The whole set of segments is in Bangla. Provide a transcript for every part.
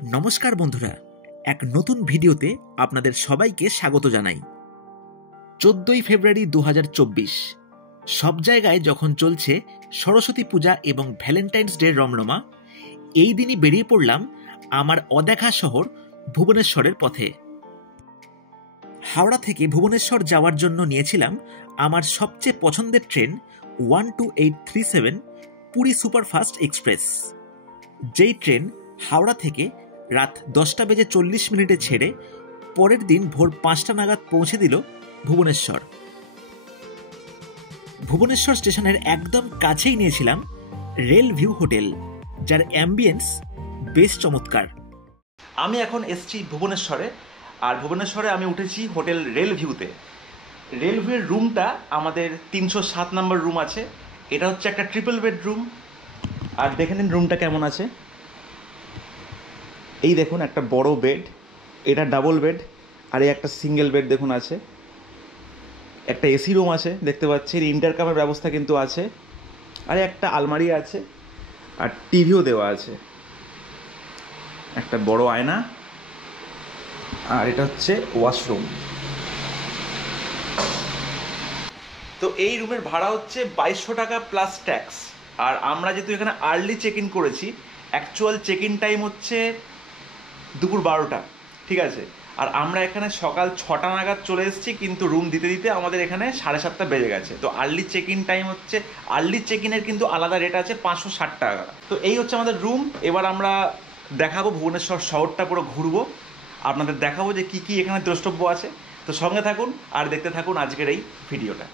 নমস্কার বন্ধুরা, এক নতুন ভিডিওতে আপনাদের সবাইকে স্বাগত জানাই। 14ই ফেব্রুয়ারি 2024 সব জায়গায় যখন চলছে সরস্বতী পূজা এবং ভ্যালেন্টাইন্স ডে রমরমা, এই দিনই বেরিয়ে পড়লাম আমার অদেখা শহর ভুবনেশ্বরের পথে। হাওড়া থেকে ভুবনেশ্বর যাওয়ার জন্য নিয়েছিলাম আমার সবচেয়ে পছন্দের ট্রেন 12837 পুরী সুপারফাস্ট এক্সপ্রেস, যেই ট্রেন হাওড়া থেকে রাত 10:40 ছেড়ে পরের দিন ভোর 5টা নাগাদ পৌঁছে দিল ভুবনেশ্বর। ভুবনেশ্বর স্টেশনের একদম কাছেই নিয়েছিলাম রেল ভিউ হোটেল, যার অ্যাম্বিয়েন্স বেশ চমৎকার। আমি এখন এসেছি ভুবনেশ্বরে, আর ভুবনেশ্বরে আমি উঠেছি হোটেল রেল ভিউতে। রেল ভিউয়ের রুমটা আমাদের 307 নম্বর রুম আছে। এটা হচ্ছে একটা ট্রিপল বেড রুম। আর দেখে নিন রুমটা কেমন আছে। এই দেখুন একটা বড় বেড, এটা ডাবল বেড, আর এই একটা সিঙ্গেল বেড দেখুন আছে। একটা এসি রুম আছে দেখতে পাচ্ছেন, ইন্টারকামের ব্যবস্থা কিন্তু আছে, আর একটা আলমারি আছে, আর টিভিও দেওয়া আছে, একটা বড় আয়না, আর এটা হচ্ছে ওয়াশরুম। তো এই রুমের ভাড়া হচ্ছে 2200 টাকা প্লাস ট্যাক্স। আর আমরা যেহেতু এখানে আর্লি চেক ইন করেছি, অ্যাকচুয়াল চেক ইন টাইম হচ্ছে দুপুর 12টা, ঠিক আছে। আর আমরা এখানে সকাল 6টা নাগাদ চলে এসেছি, কিন্তু রুম দিতে দিতে আমাদের এখানে 7:30 বেজে গেছে। তো আর্লি চেক ইন টাইম হচ্ছে, আর্লি চেক ইনের কিন্তু আলাদা রেট আছে 560 টাকা। তো এই হচ্ছে আমাদের রুম। এবার আমরা দেখাবো ভুবনেশ্বর শহরটা পুরো ঘুরবো, আপনাদের দেখাবো যে কী কী এখানে দ্রষ্টব্য আছে। তো সঙ্গে থাকুন আর দেখতে থাকুন আজকের এই ভিডিওটা।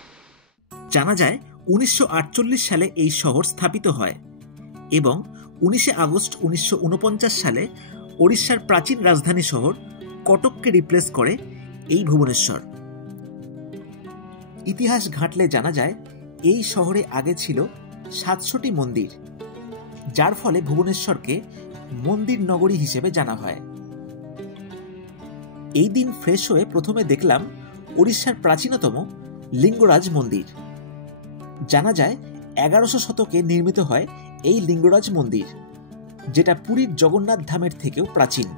জানা যায় 1948 সালে এই শহর স্থাপিত হয় এবং 19 আগস্ট 1949 সালে ওড়িশার প্রাচীন রাজধানী শহর কটককে রিপ্লেস করে এই ভুবনেশ্বর। ইতিহাস ঘাঁটলে জানা যায় এই শহরে আগে ছিল 700টি মন্দির, যার ফলে ভুবনেশ্বরকে মন্দির নগরী হিসেবে জানা হয়। এই দিন ফ্রেশ হয়ে প্রথমে দেখলাম ওড়িশার প্রাচীনতম লিঙ্গরাজ মন্দির। জানা যায় 1100 শতকে নির্মিত হয় এই লিঙ্গরাজ মন্দির, যেটা পুরীর জগন্নাথ ধামের থেকেও প্রাচীন।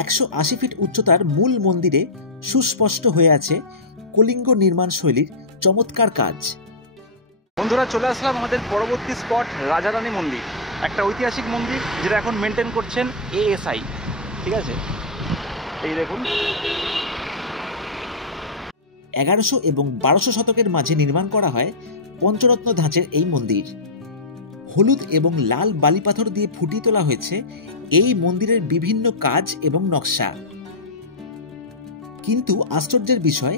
180 ফিট উচ্চতার মূল মন্দিরে সুস্পষ্ট হয়ে আছে কলিঙ্গ নির্মাণ শৈলীর চমৎকার কাজ। বন্ধুরা, চলে আসলাম আমাদের পরবর্তী স্পট রাজারানী মন্দির, একটা ঐতিহাসিক মন্দির যেটা এখন মেনটেন করছেন এএসআই, ঠিক আছে। এই দেখুন 1100 এবং 1200 শতকের মাঝে নির্মাণ করা হয় পঞ্চরত্ন ধাঁচের এই মন্দির। হলুদ এবং লাল বালিপাথর দিয়ে ফুটিয়ে তোলা হয়েছে এই মন্দিরের বিভিন্ন কাজ এবং নকশা। কিন্তু আশ্চর্যের বিষয়,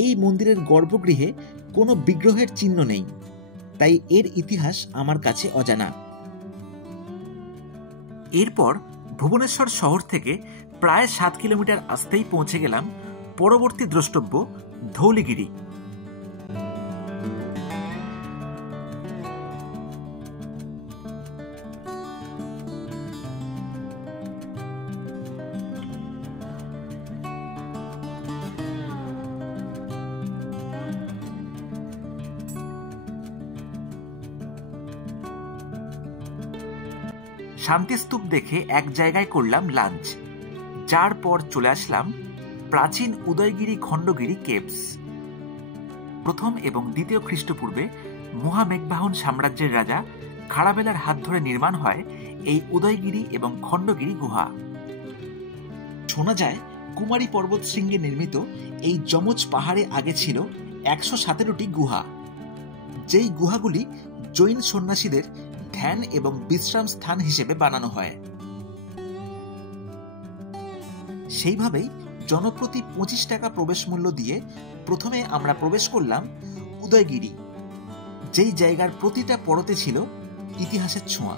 এই মন্দিরের গর্ভগৃহে কোনো বিগ্রহের চিহ্ন নেই, তাই এর ইতিহাস আমার কাছে অজানা। এরপর ভুবনেশ্বর শহর থেকে প্রায় 7 কিলোমিটার আসতেই পৌঁছে গেলাম পরবর্তী দ্রষ্টব্য ধৌলিগিরি। শান্তিস্তূপ দেখে এক জায়গায় করলাম লাঞ্চ, যার পর চলে আসলাম প্রাচীন উদয়গিরি খণ্ডগিরি কেভস। প্রথম এবং দ্বিতীয় খ্রিস্টপূর্বে মহামেঘবাহন সাম্রাজ্যের রাজা খাড়াবেলার হাত ধরে নির্মাণ হয় এই উদয়গিরি এবং খণ্ডগিরি গুহা। শোনা যায় কুমারী পর্বত শৃঙ্গে নির্মিত এই যমজ পাহাড়ে আগে ছিল 117টি গুহা, যেই গুহাগুলি জৈন সন্ন্যাসীদের ধ্যান এবং বিশ্রাম স্থান হিসেবে বানানো হয়। সেইভাবেই জনপ্রতি 25 টাকা প্রবেশ মূল্য দিয়ে প্রথমে আমরা প্রবেশ করলাম উদয়গিরি, যেই জায়গার প্রতিটা পরতে ছিল ইতিহাসের ছোঁয়া।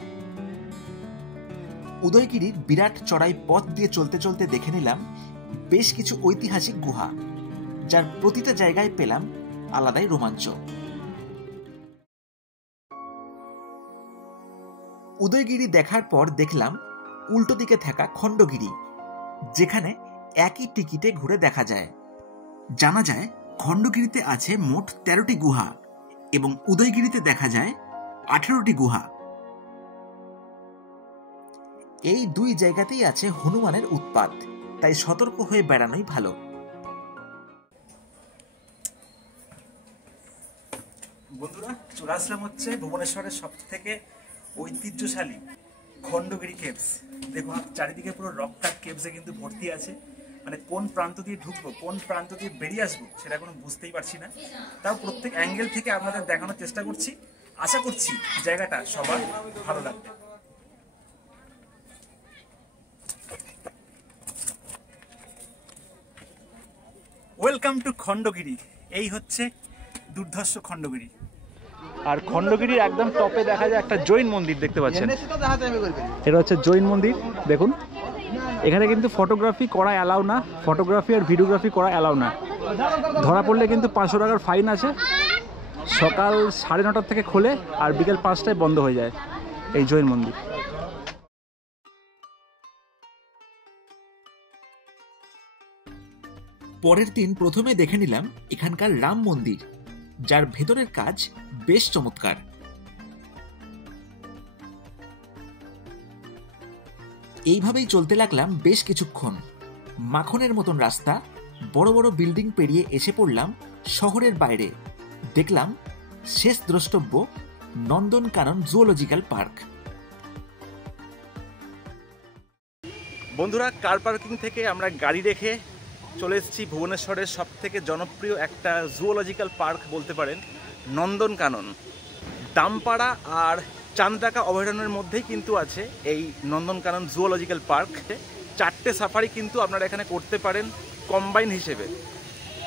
উদয়গিরির বিরাট চড়াই পথ দিয়ে চলতে চলতে দেখে নিলাম বেশ কিছু ঐতিহাসিক গুহা, যার প্রতিটা জায়গায় পেলাম আলাদাই রোমাঞ্চ। উদয়গিরি দেখার পর দেখলাম উল্টো দিকে থাকা খণ্ডগিরি, যেখানে একই টিকিটে ঘুরে দেখা যায়। জানা যায় খণ্ডগিরিতে আছে মোট 13টি গুহা এবং উদয়গিরিতে দেখা যায় 18টি গুহা। এই দুই জায়গাতেই আছে হনুমানের উৎপাত, তাই সতর্ক হয়ে বেড়ানোই ভালো। বন্ধুরা, চলে আসলাম হচ্ছে ভুবনেশ্বরের সব থেকে ঐতিহ্যশালী খণ্ডগিরি কেভস। দেখুন চারিদিকে পুরো রক কাট কেভসে কিন্তু ভর্তি আছে। মানে কোন প্রান্ত দিয়ে ঢুকবো, কোন প্রান্ত দিয়ে বেরিয়ে আসবো সেটা কোনো বুঝতেই পারছি না। তাও প্রত্যেক অ্যাঙ্গেল থেকে আপনাদের দেখানোর চেষ্টা করছি। আশা করছি জায়গাটা সবার ভালো লাগবে। Welcome to Khandagiri. এই হচ্ছে দুর্ধর্ষ খণ্ডগিরি। আর খণ্ডগিরির একদম টপে দেখা যায় একটা জৈন মন্দির, দেখতে পাচ্ছেন। এটা হচ্ছে জৈন মন্দির। দেখুন এখানে কিন্তু ফটোগ্রাফি করা অ্যালাউ না, ফটোগ্রাফি আর ভিডিওগ্রাফি করা অ্যালাউ না। ধরা পড়লে কিন্তু 500 টাকার ফাইন আছে। সকাল 9:30 থেকে খোলে আর বিকেল 5টায় বন্ধ হয়ে যায় এই জৈন মন্দির। পরের দিন প্রথমে দেখে নিলাম এখানকার রাম মন্দির, যার ভেতরের কাজ বেশ চমৎকার। এইভাবেই চলতে লাগলাম বেশ কিছুক্ষণ। মাখনের মতন রাস্তা, বড় বড় বিল্ডিং পেরিয়ে এসে পড়লাম শহরের বাইরে। দেখলাম শেষ দ্রষ্টব্য নন্দনকানন জুওলজিক্যাল পার্ক। বন্ধুরা, কার পার্কিং থেকে আমরা গাড়ি রেখে চলে এসেছি ভুবনেশ্বরের সব থেকে জনপ্রিয় একটা জুওলজিক্যাল পার্ক বলতে পারেন, নন্দনকানন। দামপাড়া আর চান্দাকা অভয়ারণ্যের মধ্যেই কিন্তু আছে এই নন্দনকানন জুওলজিক্যাল পার্ক। 4টে সাফারি কিন্তু আপনারা এখানে করতে পারেন কম্বাইন হিসেবে।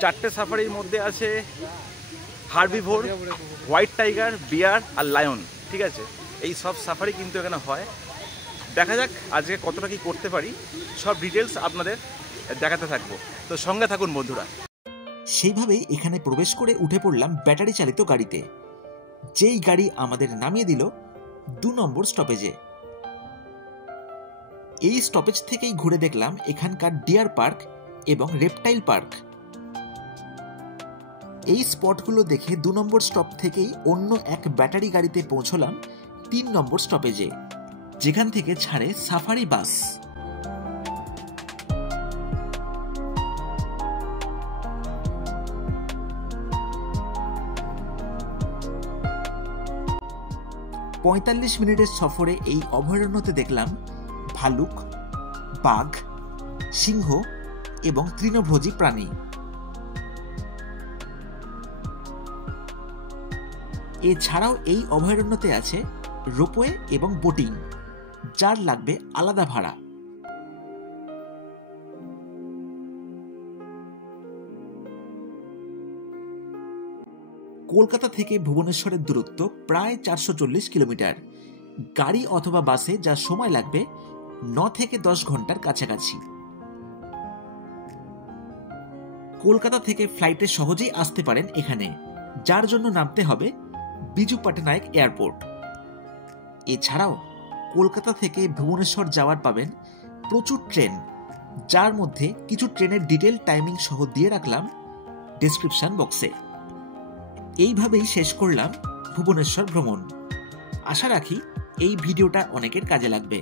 4টে সাফারির মধ্যে আছে হার্বিভোর, হোয়াইট টাইগার, বিয়ার আর লায়ন। ঠিক আছে, এই সব সাফারি কিন্তু এখানে হয়। দেখা যাক আজকে কতটা কি করতে পারি, সব ডিটেলস আপনাদের দেখাতে থাকবো। তো সঙ্গে থাকুন বন্ধুরা। সেইভাবেই এখানে প্রবেশ করে উঠে পড়লাম ব্যাটারি চালিত গাড়িতে, যেই গাড়ি আমাদের নামিয়ে দিল 2 নম্বর স্টপেজে। এই স্টপেজ থেকেই ঘুরে দেখলাম এখানকার ডিয়ার পার্ক এবং রেপটাইল পার্ক। এই স্পটগুলো দেখে 2 নম্বর স্টপ থেকেই অন্য এক ব্যাটারি গাড়িতে পৌঁছলাম 3 নম্বর স্টপেজে, যেখান থেকে ছাড়ে সাফারি বাস। পঁয়তাল্লিশ মিনিটের সফরে এই অভয়ারণ্যতে দেখলাম ভালুক, বাঘ, সিংহ এবং তৃণভোজী প্রাণী। এছাড়াও এই অভয়ারণ্যতে আছে রোপওয়ে এবং বোটিং, যার লাগবে আলাদা ভাড়া। কলকাতা থেকে ভুবনেশ্বরের দূরত্ব প্রায় 440 কিলোমিটার। গাড়ি অথবা বাসে যা সময় লাগবে 9 থেকে 10 ঘন্টার কাছাকাছি। কলকাতা থেকে ফ্লাইটে সহজেই আসতে পারেন এখানে, যার জন্য নামতে হবে বিজু পাটনায়ক এয়ারপোর্ট। এছাড়াও কলকাতা থেকে ভুবনেশ্বর যাওয়ার পাবেন প্রচুর ট্রেন, যার মধ্যে কিছু ট্রেনের ডিটেল টাইমিং সহ দিয়ে রাখলাম ডেসক্রিপশন বক্সে। এইভাবেই শেষ করলাম ভুবনেশ্বর ভ্রমণ। আশা রাখি এই ভিডিওটা অনেকের কাজে লাগবে।